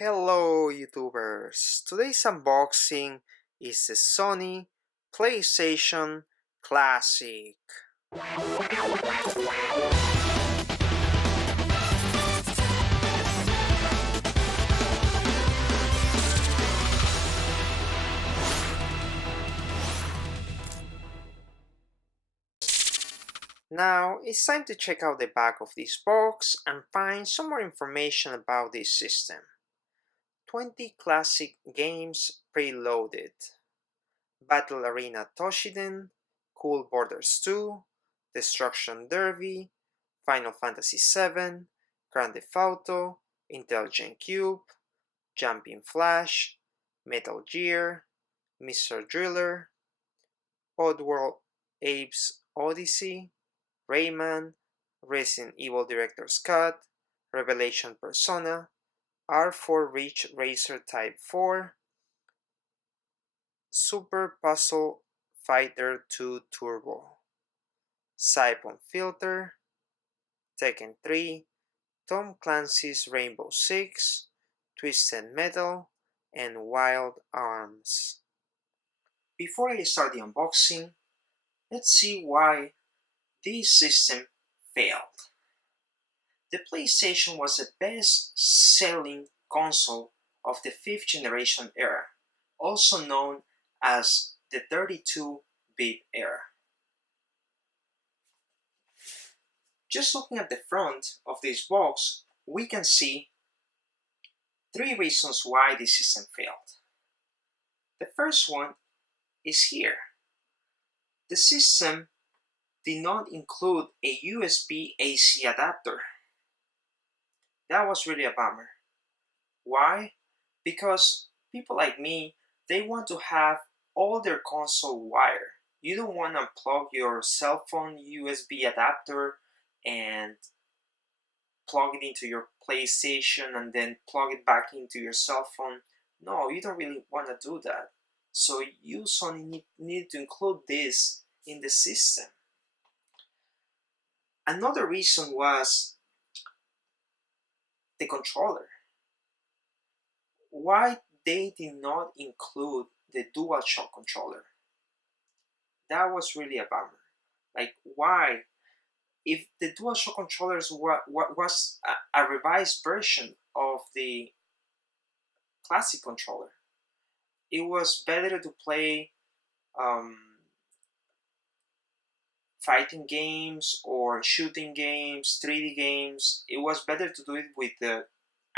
Hello YouTubers! Today's unboxing is the Sony PlayStation Classic. Now it's time to check out the back of this box and find some more information about this system. 20 classic games preloaded. Battle Arena Toshiden, Cool Borders 2, Destruction Derby, Final Fantasy VII, Grand Theft Auto, Intelligent Cube, Jumping Flash, Metal Gear, Mr. Driller, Oddworld Apes Odyssey, Rayman, Resident Evil Director's Cut, Revelation Persona, R4 Ridge Racer Type 4, Super Puzzle Fighter 2 Turbo, Siphon Filter, Tekken 3, Tom Clancy's Rainbow Six, Twisted Metal, and Wild Arms. Before I start the unboxing, let's see why this system failed. The PlayStation was the best-selling console of the 5th generation era, also known as the 32-bit era. Just looking at the front of this box, we can see 3 reasons why this system failed. The first one is here. The system did not include a USB AC adapter. That was really a bummer. Why? Because people like me, they want to have all their console wired. You don't want to plug your cell phone USB adapter and plug it into your PlayStation and then plug it back into your cell phone. No, you don't really want to do that. So you Sony need to include this in the system. Another reason was the controller. Why they did not include the DualShock controller? That was really a bummer. Like, why? If the DualShock controllers was a revised version of the classic controller, it was better to play fighting games or shooting games, 3D games. It was better to do it with the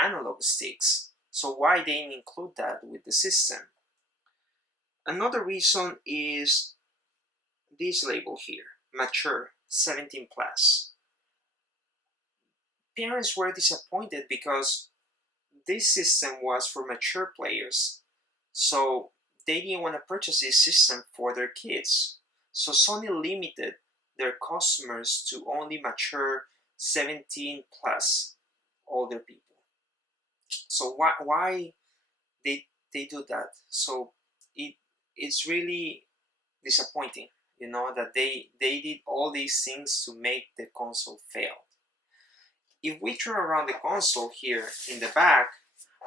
analog sticks. So why they didn't include that with the system? Another reason is this label here, mature 17 plus. Parents were disappointed because this system was for mature players, so they didn't want to purchase this system for their kids. So Sony limited their customers to only mature 17 plus older people. So why they do that? So it's really disappointing, that they did all these things to make the console fail. If we turn around the console here in the back,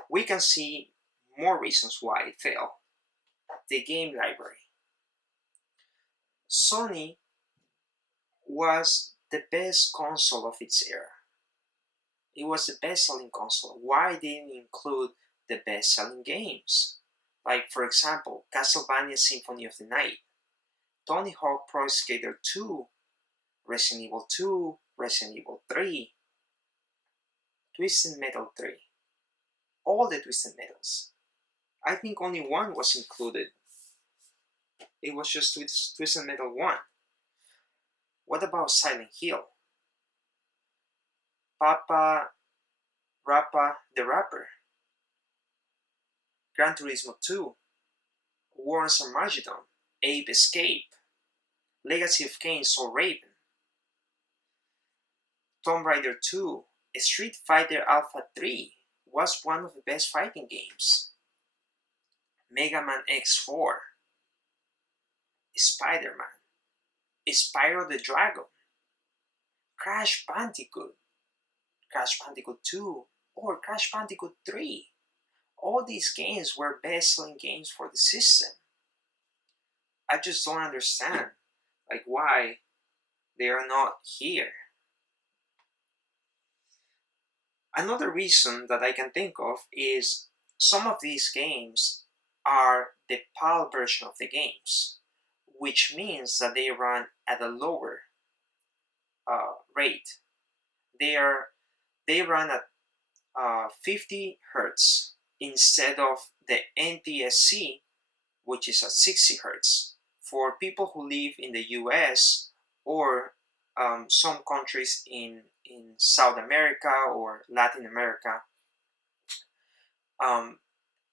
we can see more reasons why it failed. The game library. Sony was the best console of its era. It was the best-selling console. Why didn't it include the best-selling games? Like, for example, Castlevania Symphony of the Night, Tony Hawk Pro Skater 2, Resident Evil 2, Resident Evil 3, Twisted Metal 3. All the Twisted Metals. I think only one was included. It was just Twisted Metal 1. What about Silent Hill? Papa Rappa the Rapper, Gran Turismo 2, Warren's Armageddon, Ape Escape, Legacy of Kain Soul Raven, Tomb Raider 2, Street Fighter Alpha 3 was one of the best fighting games, Mega Man X4, Spider-Man, Spyro the Dragon, Crash Bandicoot, Crash Bandicoot 2, or Crash Bandicoot 3. all these games were best-selling games for the system. I just don't understand, like, why they are not here. Another reason that I can think of is some of these games are the PAL version of the games, which means that they run at a lower rate. They run at 50 hertz instead of the NTSC, which is at 60 hertz. For people who live in the US or some countries in South America or Latin America,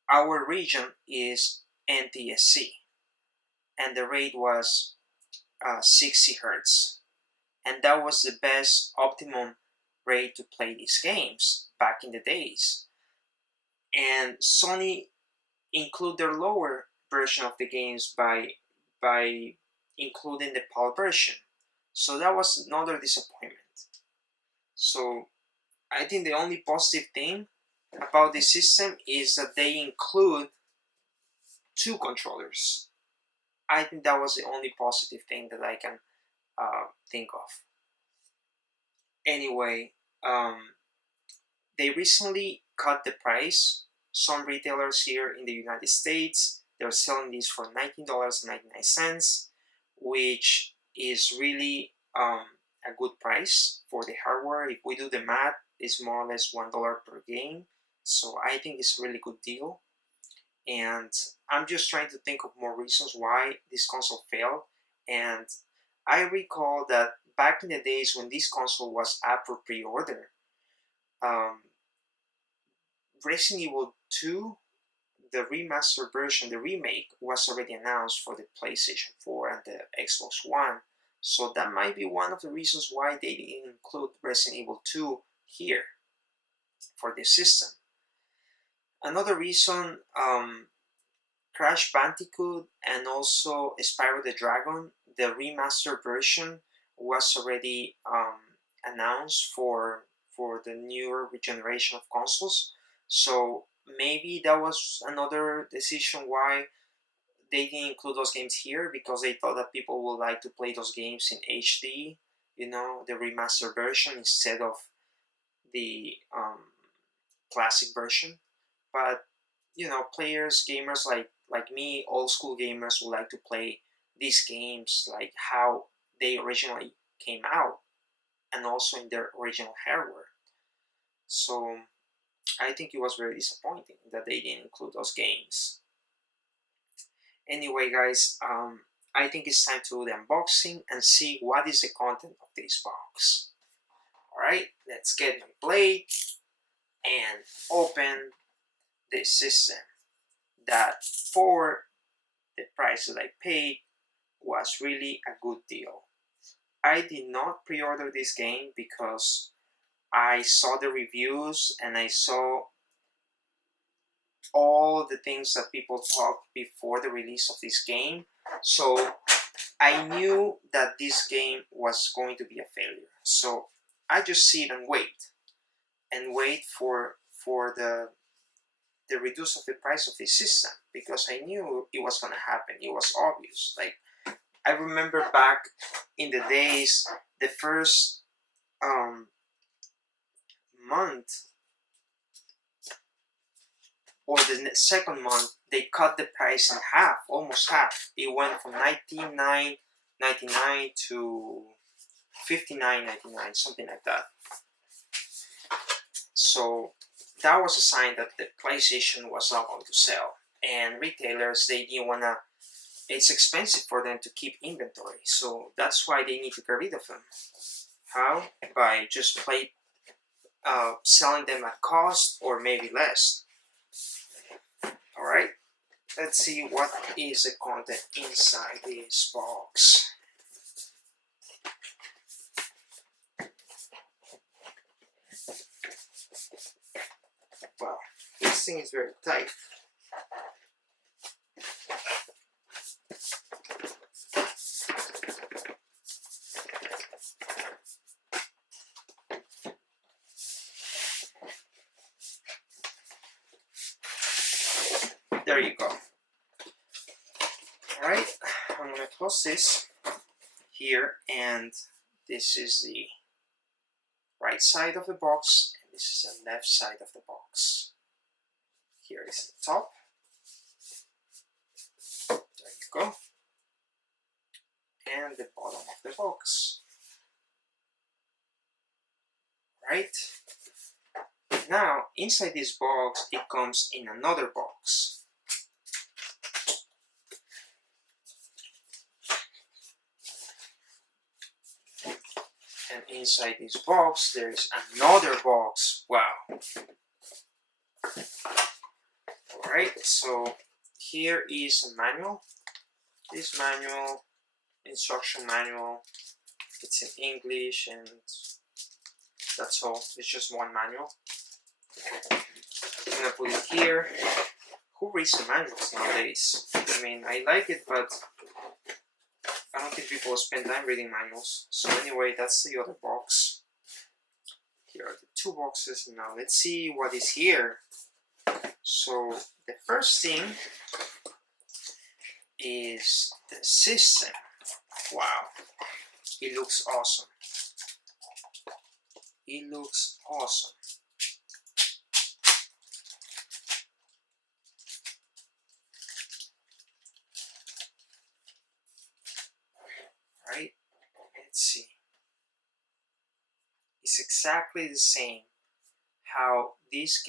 our region is NTSC, and the rate was 60 hertz, and that was the best optimum rate to play these games back in the days. And Sony include their lower version of the games by including the PAL version. So that was another disappointment. So I think the only positive thing about this system is that they include 2 controllers. I think that was the only positive thing that I can think of. Anyway, they recently cut the price. Some retailers here in the United States, they're selling these for $19.99, which is really a good price for the hardware. If we do the math, it's more or less $1 per game. So I think it's a really good deal. And I'm just trying to think of more reasons why this console failed. And I recall that back in the days when this console was up for pre-order, Resident Evil 2, the remastered version, the remake, was already announced for the PlayStation 4 and the Xbox One. So that might be one of the reasons why they didn't include Resident Evil 2 here for this system. Another reason, Crash Bandicoot and also Spyro the Dragon, the remastered version was already announced for the newer generation of consoles. So maybe that was another decision why they didn't include those games here, because they thought that people would like to play those games in HD, the remastered version instead of the classic version. But players, gamers like me, old school gamers, would like to play these games like how they originally came out, and also in their original hardware. So I think it was very disappointing that they didn't include those games. Anyway, guys, I think it's time to do the unboxing and see what is the content of this box. Alright, let's get my blade and open this system that, for the price that I paid, was really a good deal. I did not pre-order this game because I saw the reviews and I saw all the things that people talked before the release of this game. So I knew that this game was going to be a failure. So I just sit and wait for the reduce of the price of this system, because I knew it was gonna happen. It was obvious. Like, I remember back in the days, the first month or the second month, they cut the price in half, almost half. It went from $19.99 to $59.99, something like that. So that was a sign that the PlayStation was not going to sell, and retailers, they didn't wanna. It's expensive for them to keep inventory, so that's why they need to get rid of them. How? By just selling them at cost or maybe less. Alright, let's see what is the content inside this box. Wow, this thing is very tight. there you go. Alright, I'm gonna close this here, and this is the right side of the box, and this is the left side of the box. Here is the top. There you go. And the bottom of the box. Right? Now, inside this box, it comes in another box. And inside this box, there is another box. Wow. Alright, so here is a manual. This manual, instruction manual, it's in English, and that's all. It's just one manual. I'm gonna put it here. Who reads the manuals nowadays? I mean, I like it, but I don't think people spend time reading manuals. So anyway, that's the other box. Here are the two boxes. Now let's see what is here. So the first thing is the system. Wow, it looks awesome. It looks awesome. Right? Let's see. It's exactly the same how this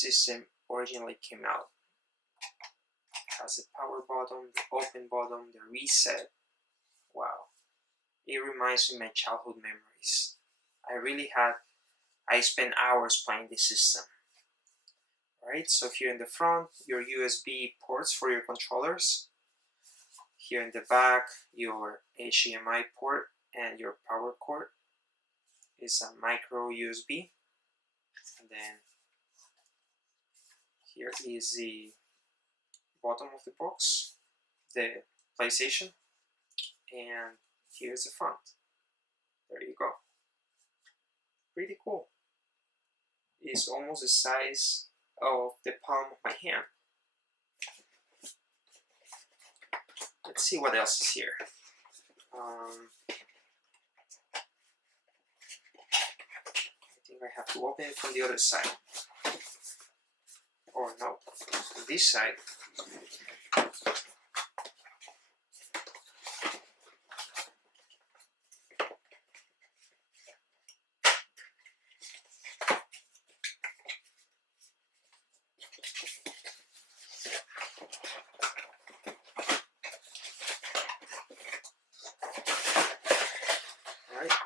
system originally came out. It has the power button, the open button, the reset. Wow. It reminds me of my childhood memories. I spent hours playing this system. Alright, so here in the front, your USB ports for your controllers. Here in the back, your HDMI port and your power cord is a micro USB. And then here is the bottom of the box, the PlayStation, and here's the front. There you go. Pretty cool. It's almost the size of the palm of my hand. Let's see what else is here. I think I have to open it from the other side. Or no, from this side.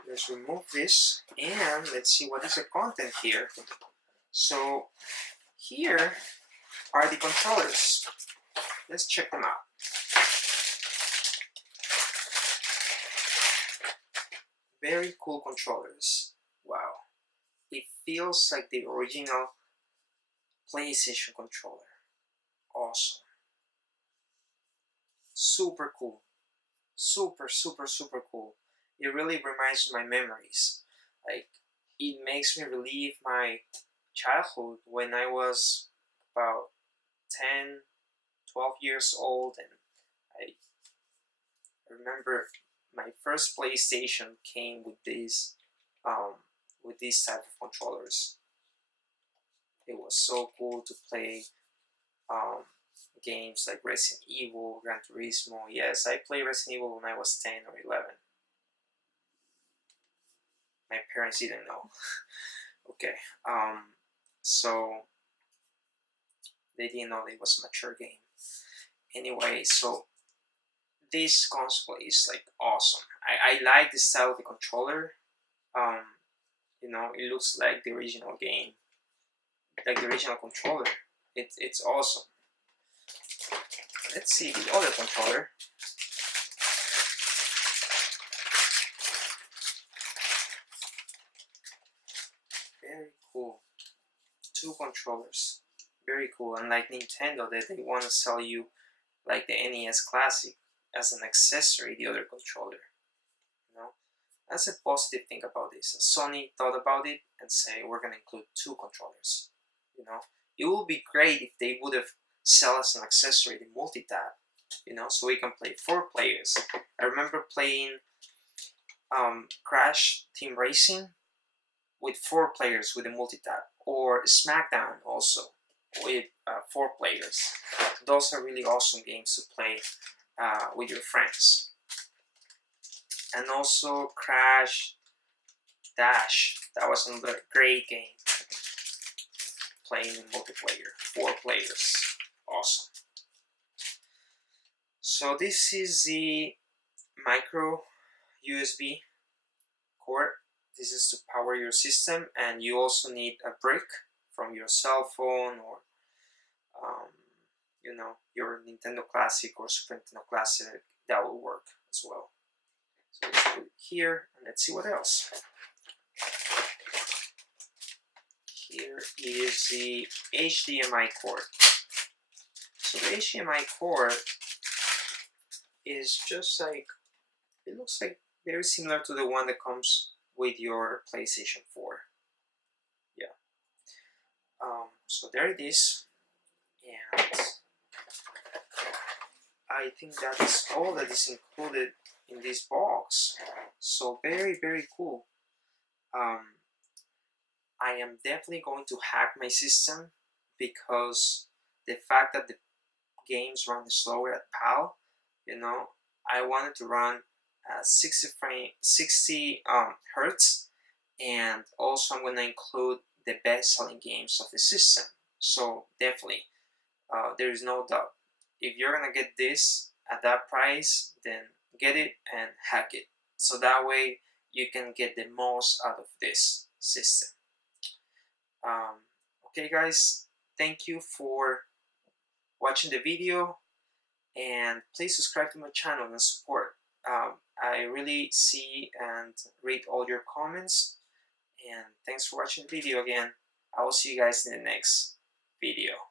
Let's remove this and let's see what is the content here. So here are the controllers. Let's check them out. Very cool controllers. Wow. It feels like the original PlayStation controller. Awesome. Super cool. Super cool. It really reminds me of my memories. Like, it makes me relive my childhood when I was about 10, 12 years old, and I remember my first PlayStation came with these type of controllers. It was so cool to play games like Resident Evil, Gran Turismo. Yes, I played Resident Evil when I was 10 or 11. My parents didn't know. Okay, so they didn't know it was a mature game. Anyway, so this console is like awesome. I like the style of the controller. You know, it looks like the original game, like the original controller. It's awesome. Let's see the other controller. Very cool. Two controllers. Very cool. Unlike Nintendo, that they want to sell you like the NES Classic as an accessory, the other controller. You know, that's a positive thing about this. Sony thought about it and say we're gonna include two controllers. You know, it would be great if they would have sell as an accessory the multi-tab, you know, so we can play 4 players. I remember playing Crash Team Racing with 4 players with a multi-tab, or SmackDown also with 4 players. Those are really awesome games to play with your friends. And also Crash Dash, that was another great game. Playing in multiplayer, 4 players, awesome. So this is the micro USB cord. This is to power your system, and you also need a brick from your cell phone or you know, your Nintendo Classic or Super Nintendo Classic. That will work as well. So let's put it here, and let's see what else. Here is the HDMI cord. So the HDMI cord is just like, it looks like very similar to the one that comes with your PlayStation 4. Yeah. So there it is, and I think that is all that is included in this box. So very, very cool. I am definitely going to hack my system, because the fact that the games run slower at PAL, you know, I wanted to run 60 hertz, and also I'm going to include the best-selling games of the system. So definitely, there is no doubt, if you're gonna get this at that price, then get it and hack it, so that way you can get the most out of this system. Okay guys, thank you for watching the video, and please subscribe to my channel and support. I really see and read all your comments, and thanks for watching the video again. I will see you guys in the next video.